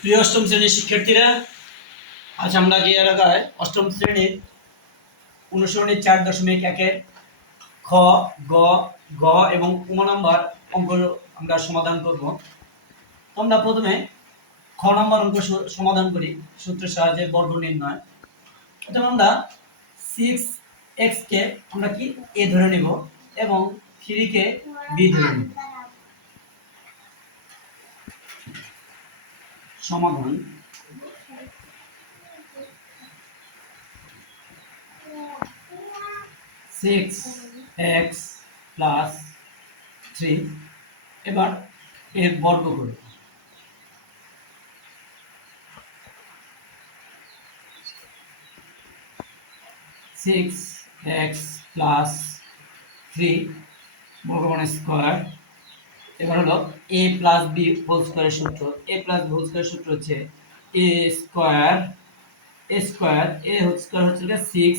প্রিয় অষ্টম শ্রেণীর শিক্ষার্থীরা, আজ আমরা যে এলাকায় অষ্টম শ্রেণীর অনুসরণী 4.1-এর খ, গ, গ এবং উম নম্বর অঙ্ক আমরা সমাধান করব। আমরা প্রথমে খ নম্বর অঙ্ক সমাধান করি সূত্রের সাহায্যে বর্গ নির্ণয়। প্রথমে আমরা 6x কে আমরা কি a ধরে নেব এবং 3 কে b ধরে নেব। সমাধান 6x প্লাস 3, এবার এর বর্গ করব। সিক্স এক্স প্লাস 3 বর্গ মানে স্কোয়ার। এবার হলো a প্লাস বি হোল স্কোয়ারের সূত্র। a প্লাস বি হোল স্কোয়ারের সূত্র হচ্ছে a স্কোয়ার হোল স্কোয়ার হচ্ছে 6x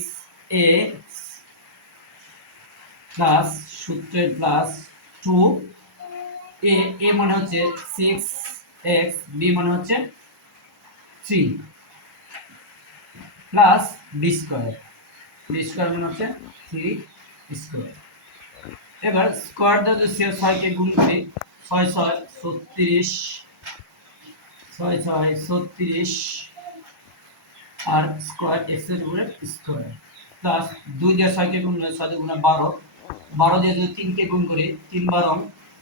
প্লাস সূত্রের প্লাস 2 a মানে হচ্ছে 6x, b মানে হচ্ছে 3 প্লাস বি স্কোয়ার মানে হচ্ছে 3 স্কোয়ার। এবার স্কোয়ার দ্বারা যদি 6 কে গুণ করি 6 6 36, 6 6 36 আর স্কোয়ার এক্স এর উপরে স্কোয়ার প্লাস 2 দিয়ে 6 কে গুণ করলে 6 2 গুণে 12, 12 দিয়ে যদি 3 কে গুণ করি 3 12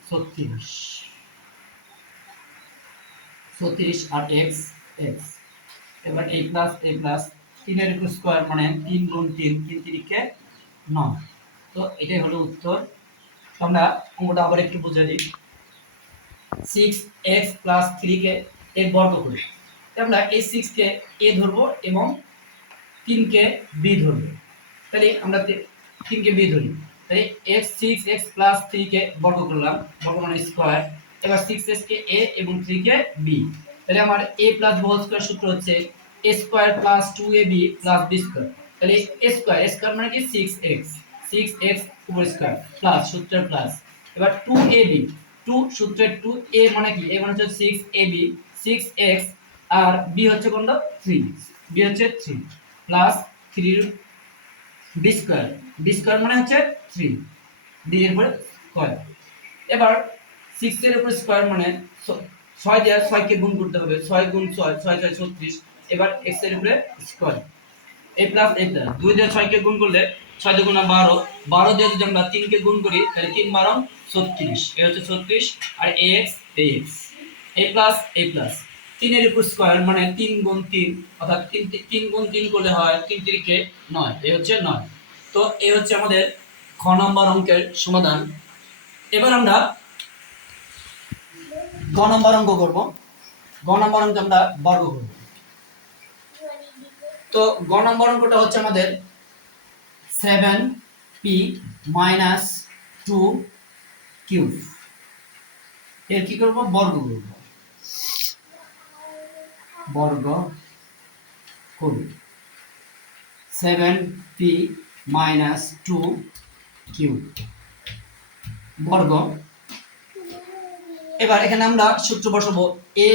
36 আর এক্স এক্স। এবার a প্লাস 3 এর উপর স্কোয়ার মানে 3 গুণ 3 3 3 কে 9। তো এটাই হলো উত্তর। আমরা অঙ্কটা আবার একটু বুঝে দিই। 6x প্লাস 3 কে এর বর্গ করি। আমরা এই 6 কে a ধরবো এবং 3 কে b ধরবো। তাহলে আমরা 3 কে b ধরি। তাহলে x 6x প্লাস 3 কে বর্গ করলাম, বর্গ মানে স্কয়ার। এবার 6x কে a এবং 3 কে b। তাহলে আমার a plus b whole square সূত্র হচ্ছে a square plus 2ab plus b square. তাহলে a স্কয়ার মানে কি 6x উপর স্কয়ার প্লাস সূত্রের প্লাস। এবার 2ab, 2 সূত্রের 2a মানে কি, a মানে হচ্ছে 6ab 6x আর b হচ্ছে কোনটা 3, b হচ্ছে 3 প্লাস 3 বি স্কয়ার মানে হচ্ছে 3, বি এর উপরে স্কয়ার। এবার 6 এর উপরে স্কয়ার মানে 6 দিয়ে 6 কে গুণ করতে হবে, 6 গুণ 6 6 6 36। এবার x এর উপরে স্কয়ার a প্লাস 2 দিয়ে 6 কে গুণ করলে 6 2 গুণা 12, 12 দিয়ে যদি আমরা 3 কে গুণ করি তাহলে 3 12 36, এ হচ্ছে 36 আর ax a প্লাস 3 এর উপর স্কয়ার মানে 3 গুণ 3, অর্থাৎ 3 গুণ 3 করলে হয় 3 3 কে 9, এই হচ্ছে 9। তো এই হচ্ছে আমাদের খ নম্বর অঙ্কের সমাধান। এবার আমরা গ নম্বর অঙ্ক করব। গ নম্বর অঙ্ক আমরা বর্গ করব। তো গ নম্বর অঙ্কটা হচ্ছে আমাদের 7p minus 2 কিউব। এর কি করব, বর্গ করব, বর্গ করব 7p minus 2 কিউব বর্গ। এবার এখানে আমরা সূত্র বসাবো a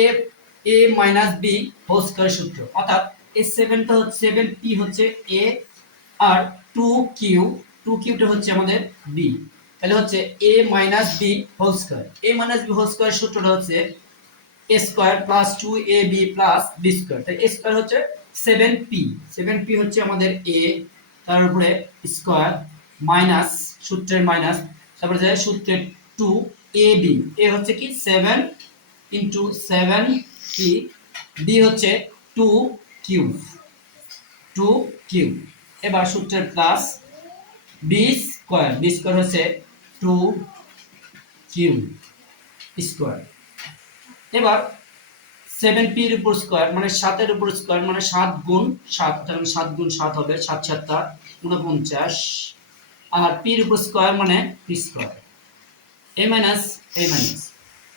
minus b whole square সূত্র, অর্থাৎ এই 7টা হচ্ছে 7p হচ্ছে a আর 2 কিউবটা হচ্ছে আমাদের b। তাহলে হচ্ছে a minus b whole square. a minus b whole square সূত্রটা হচ্ছে a square plus 2ab plus b square. তাই a স্কয়ার হচ্ছে 7p হচ্ছে আমাদের a, তার উপরে স্কয়ার মাইনাস সূত্রের মাইনাস, তারপরে যায় সূত্রের 2ab, a হচ্ছে কি 7 ইনটু 7p, b হচ্ছে 2 কিউব এবার সূত্রের প্লাস b স্কয়ার হচ্ছে 2 কিউব স্কয়ার। এবার 7p এর উপর স্কয়ার মানে 7 এর উপর স্কয়ার মানে 7 গুণ 7, তাহলে 7 গুণ 7 হবে 7 7 49, আর p এর উপর স্কয়ার মানে p স্কয়ার। a মাইনাস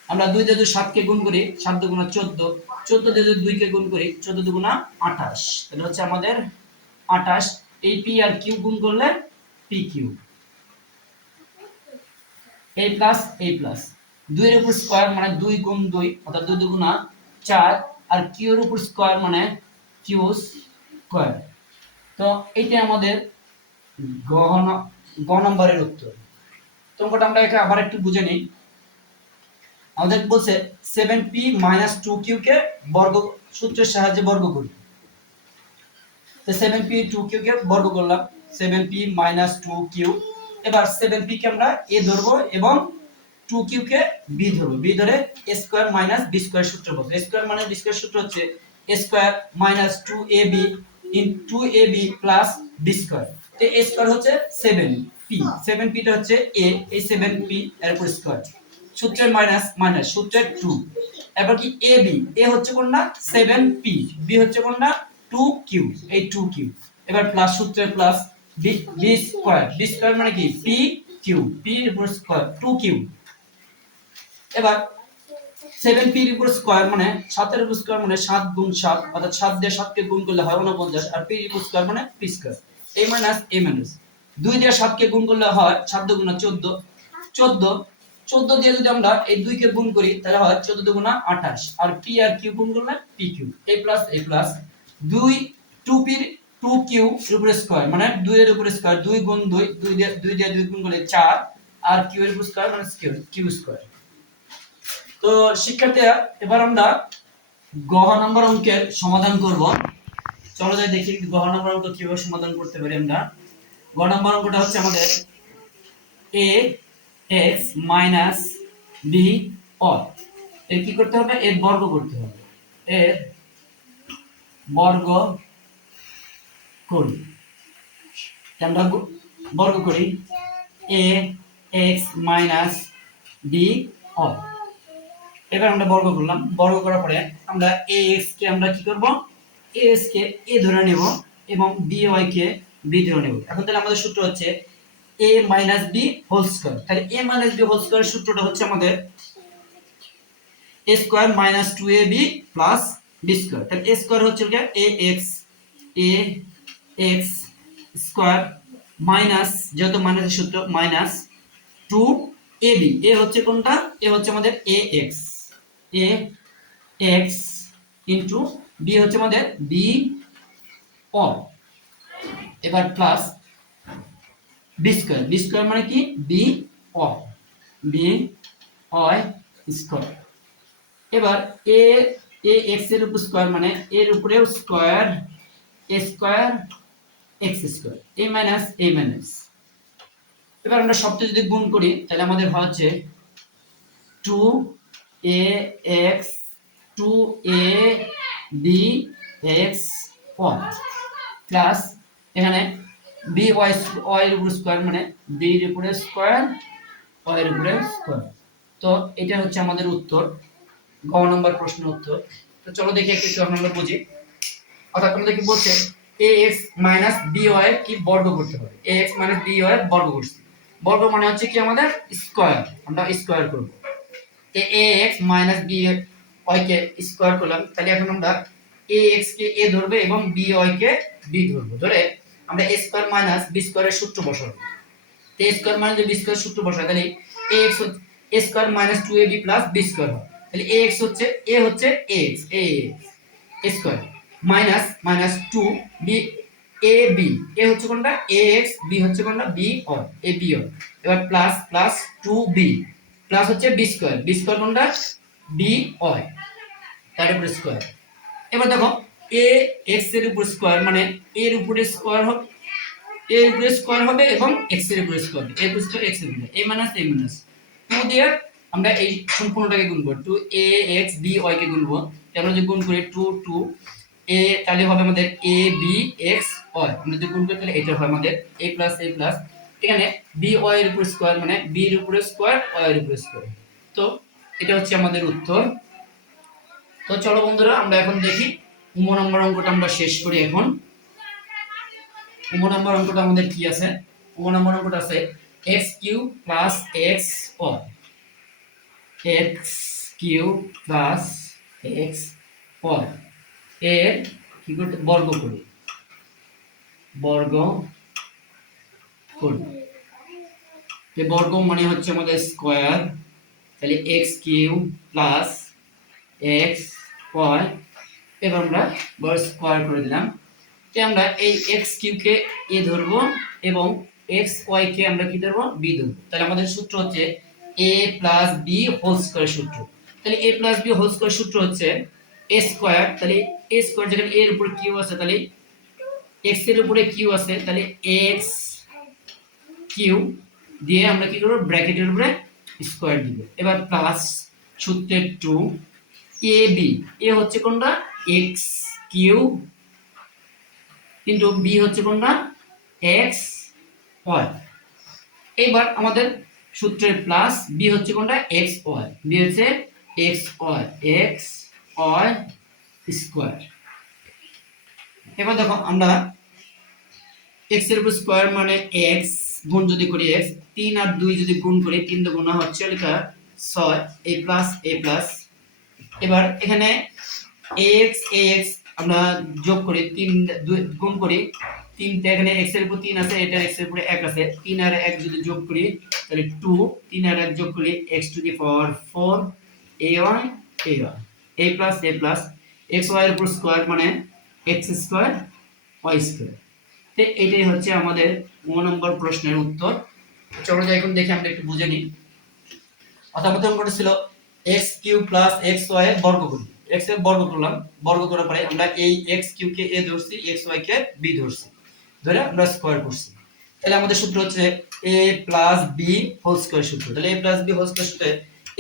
আমরা 2 দিয়ে 7 কে গুণ করি 7 2 গুণা 14, 14 দিয়ে 2 কে গুণ করি 14 2 গুণা 28, তাহলে হচ্ছে আমাদের 28। এই p আর q গুণ করলে p কিউব। a প্লাস 2 এর উপর স্কয়ার মানে 2 গুণ 2, অর্থাৎ 2 2 গুণা 4 আর কিউ এর উপর স্কয়ার মানে কিউ স্কয়ার। তো এইটা আমাদের গ নম্বরের উত্তর। তো অঙ্কটা আমরা এখানে আবার একটু বুঝে নিই। আমাদের বলছে 7p - 2q কে বর্গ সূত্রের সাহায্যে বর্গ করি। তো 7p 2q কে বর্গ করলাম, 7p - 2q। এবার 7p কে আমরা a ধরবো এবং 2q কে b ধরবো। b ধরে a square minus b square সূত্র বলতে। a square minus b square সূত্র হচ্ছে a square minus 2ab into 2ab plus b square. তো a স্কয়ার হচ্ছে 7p, 7p টা হচ্ছে a, এই 7p এর উপর স্কয়ার, সূত্রের মাইনাস মাইনাস সূত্রের 2। এবার কি ab, a হচ্ছে কোন না 7p, b হচ্ছে কোন না 2q, এই 2q। এবার প্লাস সূত্রের plus b square, b square মানে কি pq, p এর উপর স্কয়ার 2q। এবার 7p এর উপর স্কয়ার মানে 7 এর উপর স্কয়ার মানে 7 গুণ 7, অর্থাৎ 7 দিয়ে 7 কে গুণ করলে হয় 49, আর p এর উপর স্কয়ার মানে p square. a minus a minus 2 দিয়ে 7 কে গুণ করলে হয় 7 2 গুণা 14, 14, 14 দিয়ে যদি আমরা এই 2 কে গুণ করি তাহলে হয় 14 2 গুণা 28, আর p আর q গুণ করলে pq। a plus a plus 2 2p 2q এর উপর স্কয়ার মানে 2 এর উপর স্কয়ার, 2 গুণ 2, 2 দিয়ে 2 গুণ করলে 4, আর q এর উপর স্কয়ার মানে q স্কয়ার। তো শিক্ষার্থীরা এবার আমরা গ নম্বর অঙ্কের সমাধান করব। চলো যাই দেখি গ নম্বর অঙ্ক কিভাবে সমাধান করতে পারি আমরা। গ নম্বর অঙ্কটা হচ্ছে আমাদের a x minus b y, এর কি করতে হবে, এর বর্গ করতে হবে। এর বর্গ করি, আমরা বর্গ করি a x minus b y। এবার আমরা বর্গ করলাম, বর্গ করার পরে আমরা ax কে আমরা কি করব, ax কে a ধরে নেব এবং by কে b ধরে নেব। এখন তাহলে আমাদের সূত্র হচ্ছে a minus b whole square. তাহলে a মাইনাস b হোল স্কয়ারের সূত্রটা হচ্ছে আমাদের a square minus 2ab plus b square. তাহলে a স্কয়ার হচ্ছে কি ax স্কয়ার মাইনাস, যেহেতু মাইনাসের সূত্র, মাইনাস 2ab, a হচ্ছে কোনটা, a হচ্ছে আমাদের ax ইনটু b হচ্ছে আমাদের b অল। এবার plus b square, b square মানে কি b all, b all square. এবার a x এর উপর স্কয়ার মানে এর উপরেও square, a square x square, a minus a minus. এবার আমরা সবটা যদি গুণ করি তাহলে আমাদের হচ্ছে 2ax 2abx প্লাস এখানে by এর উপর স্কয়ার মানে b এর উপরে স্কয়ার y এর উপরে স্কয়ার। তো এটা হচ্ছে আমাদের উত্তর, গ নম্বর প্রশ্নের উত্তর। তো চলো দেখি একটু আমরা বুঝি। অর্থাৎ আমাদের কি বলছে ax মাইনাস by এর কি বর্গ করতে হবে, ax মাইনাস by এর বর্গ করছি। বর্গ মানে হচ্ছে কি আমাদের স্কয়ার, আমরা স্কয়ার করব। ax minus by K square করলাম, তাহলে এখন আমরা ax কে a ধরবে এবং by কে b ধরব। ধরে আমরা a স্কয়ার মাইনাস b স্কয়ারের সূত্র বসাবো। a স্কয়ার মাইনাস b স্কয়ারের সূত্র বসাই তাহলে ax a square minus 2ab plus b square হয়। তাহলে ax হচ্ছে a হচ্ছে ax a square minus minus 2 b ab, a হচ্ছে কোনটা ax, b হচ্ছে কোনটা b or a b or. এবার প্লাস প্লাস 2b প্লাস হচ্ছে b স্কয়ার, b স্কয়ার কোনটা b অর, তার উপর স্কয়ার। এবার দেখো a x এর উপর স্কয়ার মানে এর উপরে স্কয়ার হবে, a এর উপরে স্কয়ার হবে এবং x এর উপরে স্কয়ার হবে, a এর উপরে x এর উপরে a মাইনাস 2 দিয়ে আমরা এই সম্পূর্ণটাকে গুণ করব, 2ax by কে গুনবো। আমরা যদি গুণ করি 2 2 a তাহলে হবে আমাদের a b x y, আমরা যদি গুণ করি তাহলে এটা হয় আমাদের a প্লাস এখানে b y এর উপর স্কয়ার মানে b এর উপরে স্কয়ার y এর উপরে স্কয়ার। তো এটা হচ্ছে আমাদের উত্তর। তো চলো বন্ধুরা আমরা এখন দেখি নম্বর অঙ্কটা আমরা শেষ করি। এখন নম্বর অঙ্কটা আমাদের কি আছে, নম্বর অঙ্কটা আছে x cube plus x y, x cube plus x y এর কি করতে বর্গ করি, বর্গ করি। এই বর্গ মানে হচ্ছে আমাদের স্কয়ার, তাহলে x cube plus x y এবার আমরা বড় স্কয়ার করে দিলাম যে আমরা এই x কিউব কে a ধরবো এবং x y কে আমরা কি ধরবো b ধরবো। তাহলে আমাদের সূত্র হচ্ছে a plus b whole square সূত্র। তাহলে a plus b whole square সূত্র হচ্ছে a স্কয়ার, তাহলে a স্কয়ার যেখানে a এর উপর কিউ আছে তাহলে x এর উপরে কিউ আছে তাহলে x কিউ দিয়ে আমরা কি করব ব্র্যাকেটের উপরে স্কয়ার দিব। এবার প্লাস সূত্রে 2 ab a হচ্ছে কোনটা x কিউব কিন্তু b হচ্ছে কোনটা x y। এবার আমাদের সূত্রের প্লাস b হচ্ছে কোনটা x y, b হচ্ছে x y x y square. এবার দেখো আমরা x এর উপর স্কয়ার মানে x গুণ যদি করি x 3 আর 2 যদি গুণ করি 3 দুগুণ হচ্ছে লিখা 6 a প্লাস। এবার এখানে ax আমরা যোগ করি 3 2 গুণ করি 3টা এখানে x এর উপর 3 আছে এটা x এর উপরে 1 আছে 3 আর 1 যদি যোগ করি তাহলে 2 3 আর 1 যোগ করলে x to the power 4 a plus x y এর উপর স্কয়ার মানে x স্কয়ার y স্কয়ার। তো এটাই হচ্ছে আমাদের 9 নম্বর প্রশ্নের উত্তর। চলো যাই এখন দেখি আমরা একটু বুঝে নিই। অর্থাৎ আমাদের অঙ্কটা ছিল x কিউব প্লাস xy এর বর্গ করি, x এর বর্গ করলাম, বর্গ করার পরে আমরা এই x কিউব কে a ধরছি xy কে b ধরছি, ধরে আমরা স্কয়ার করছি। তাহলে আমাদের সূত্র হচ্ছে a plus b whole square সূত্র। তাহলে a plus b whole square সূত্রে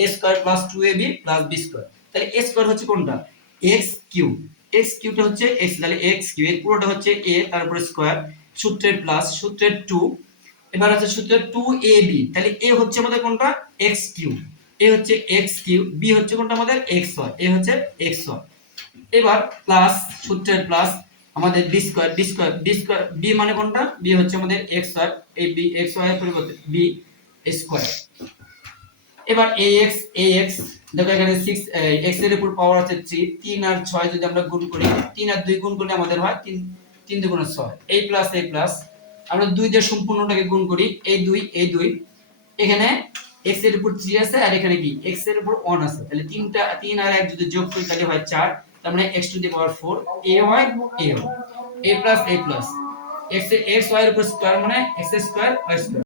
a square plus 2ab plus b square. তাহলে a স্কয়ার হচ্ছে কোনটা x কিউব, x কিউবটা হচ্ছে x, তাহলে x কিউব এর পুরোটা হচ্ছে a তারপরে স্কয়ার সূত্রের প্লাস সূত্রের 2। এবার আছে সূত্রের 2ab, তাহলে a হচ্ছে আমাদের কোনটা x কিউব, a হচ্ছে x কিউব, b হচ্ছে কোনটা আমাদের xy, a হচ্ছে xy। এবার প্লাস সূত্রের প্লাস আমাদের b স্কয়ার b মানে কোনটা b হচ্ছে আমাদের xy, এই b xy এর পরিবর্তে b স্কয়ার। এবার ax দেখো এখানে 6 x এর উপর পাওয়ার আছে 3, 3 আর 6 যদি আমরা গুণ করি 3 আর 2 গুণ করলে আমাদের হয় 3 দুগুণে 6 a প্লাস আমরা 2 দিয়ে সম্পূর্ণটাকে গুণ করি এই 2 এখানে x এর উপর 3 আছে আর এখানে কি x এর উপর 1 আছে তাহলে 3 আর 1 যদি যোগ করি তাহলে হয় 4, তার মানে x to the power 4 a plus x y এর উপর স্কয়ার মানে x স্কয়ার y স্কয়ার।